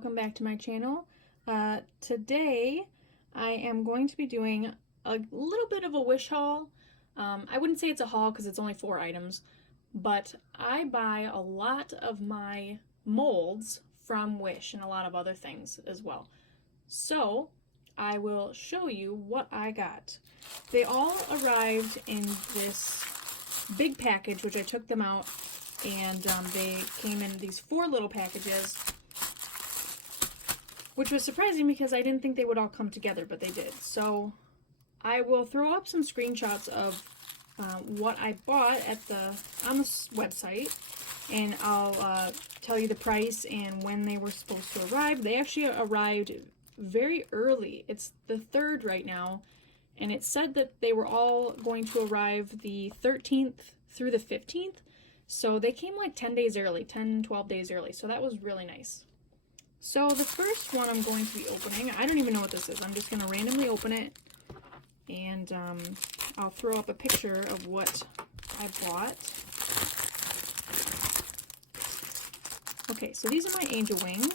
welcome back to my channel. Today I am going to be doing a little bit of a wish haul. I wouldn't say it's a haul because it's only 4 items, but I buy a lot of my molds from Wish and a lot of other things as well. So I will show you what I got. They all arrived in this big package, which I took them out, and they came in these 4 little packages, which was surprising because I didn't think they would all come together, but they did. So I will throw up some screenshots of what I bought on the website, and I'll tell you the price and when they were supposed to arrive. They actually arrived very early. It's the 3rd right now, and it said that they were all going to arrive the 13th through the 15th. So they came like 10 days early, 10, 12 days early. So that was really nice. So the first one I'm going to be opening, I don't even know what this is. I'm just going to randomly open it, and I'll throw up a picture of what I bought. Okay, so these are my angel wings.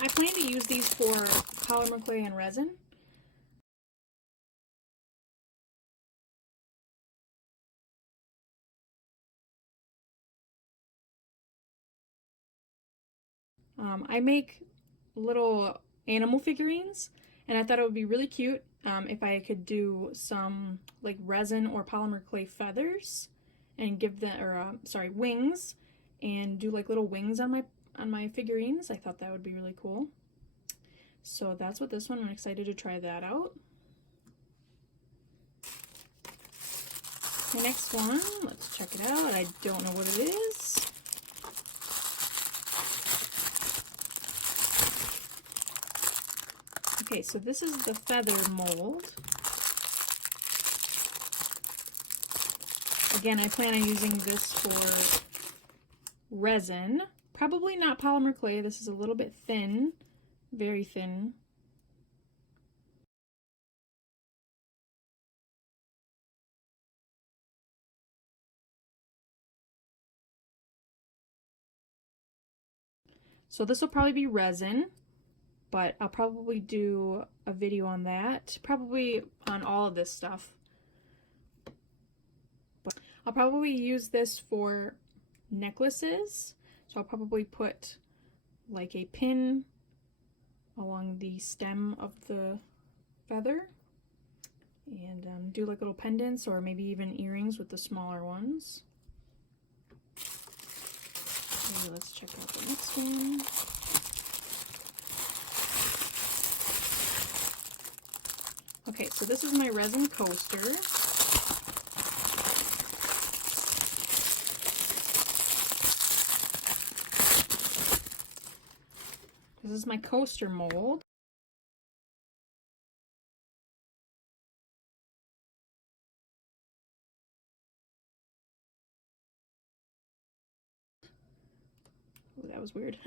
I plan to use these for polymer clay and resin. I make little animal figurines, and I thought it would be really cute if I could do some like resin or polymer clay feathers and give them, or wings, and do like little wings on my figurines. I thought that would be really cool. So that's what this one, I'm excited to try that out. The next one, let's check it out. I don't know what it is. Okay, so this is the feather mold. Again, I plan on using this for resin. Probably not polymer clay. This is a little bit thin, very thin. So this will probably be resin, but I'll probably do a video on that, probably on all of this stuff. But I'll probably use this for necklaces, so I'll probably put like a pin along the stem of the feather, and do like little pendants or maybe even earrings with the smaller ones. Okay, let's check out the next one. Okay, so this is my resin coaster. This is my coaster mold. Oh, that was weird.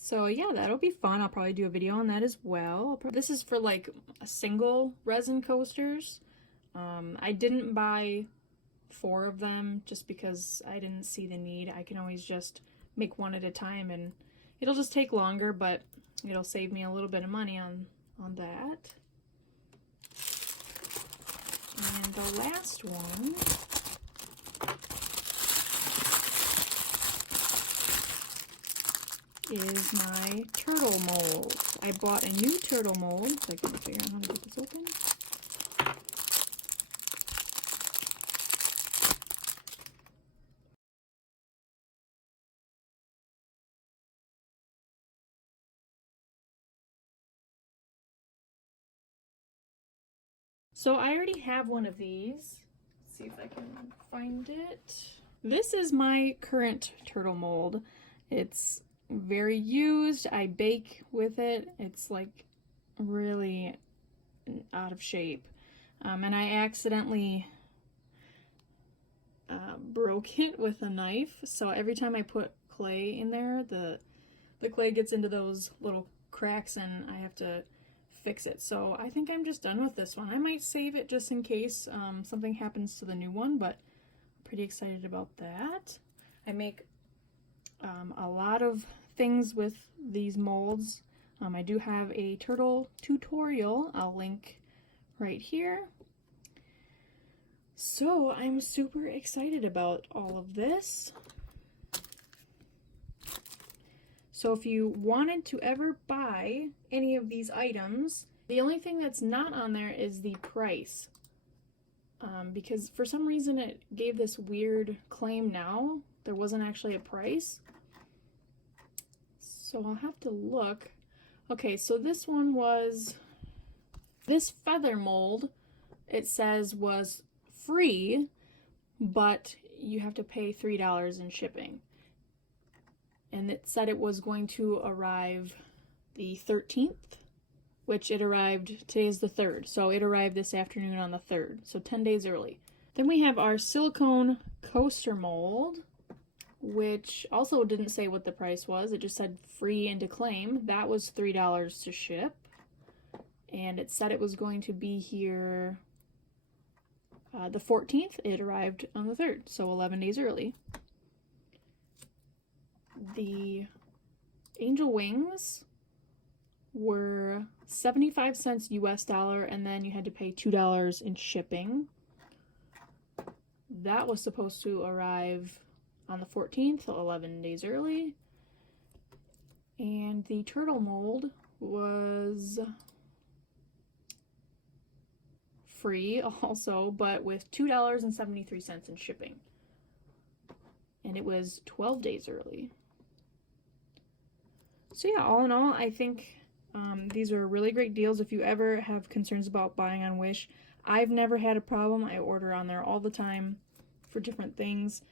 So yeah, that'll be fun. I'll probably do a video on that as well. This is for like a single resin coasters. I didn't buy 4 of them just because I didn't see the need. I can always just make one at a time, and it'll just take longer, but it'll save me a little bit of money on that. And the last one is my turtle mold. I bought a new turtle mold, so I can figure out how to get this open. So I already have one of these. Let's see if I can find it. This is my current turtle mold. It's very used. I bake with it. It's like really out of shape. And I accidentally broke it with a knife. So every time I put clay in there, the clay gets into those little cracks, and I have to fix it. So I think I'm just done with this one. I might save it just in case something happens to the new one, but pretty excited about that. I make a lot of things with these molds. I do have a turtle tutorial I'll link right here. So I'm super excited about all of this. So if you wanted to ever buy any of these items, the only thing that's not on there is the price. Because for some reason it gave this weird claim now. There wasn't actually a price. So I'll have to look. Okay, so this one was, this feather mold, it says was free, but you have to pay $3 in shipping. And it said it was going to arrive the 13th, which it arrived, today is the 3rd, so it arrived this afternoon on the 3rd, so 10 days early. Then we have our silicone coaster mold, which also didn't say what the price was, it just said free and to claim. That was $3 to ship, and it said it was going to be here the 14th. It arrived on the 3rd, so 11 days early. The angel wings were 75 cents US dollar, and then you had to pay $2 in shipping. That was supposed to arrive on the 14th, so 11 days early. And the turtle mold was free also, but with $2.73 in shipping. And it was 12 days early. So yeah, all in all, I think these are really great deals. If you ever have concerns about buying on Wish, I've never had a problem. I order on there all the time for different things.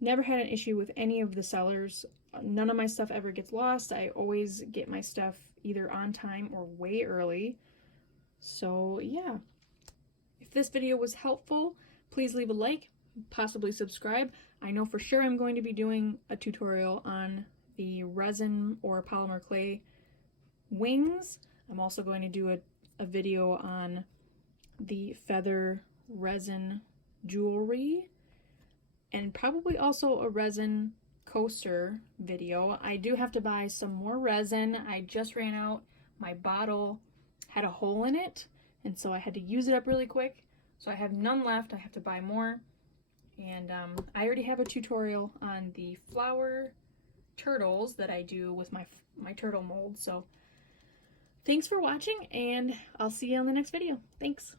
Never had an issue with any of the sellers. None of my stuff ever gets lost. I always get my stuff either on time or way early. So yeah, if this video was helpful, please leave a like, possibly subscribe. I know for sure I'm going to be doing a tutorial on the resin or polymer clay wings. I'm also going to do a video on the feather resin jewelry, and probably also a resin coaster video. I do have to buy some more resin. I just ran out. My bottle had a hole in it, and so I had to use it up really quick. So I have none left. I have to buy more. And I already have a tutorial on the flower turtles that I do with my turtle mold. So thanks for watching, and I'll see you on the next video. Thanks.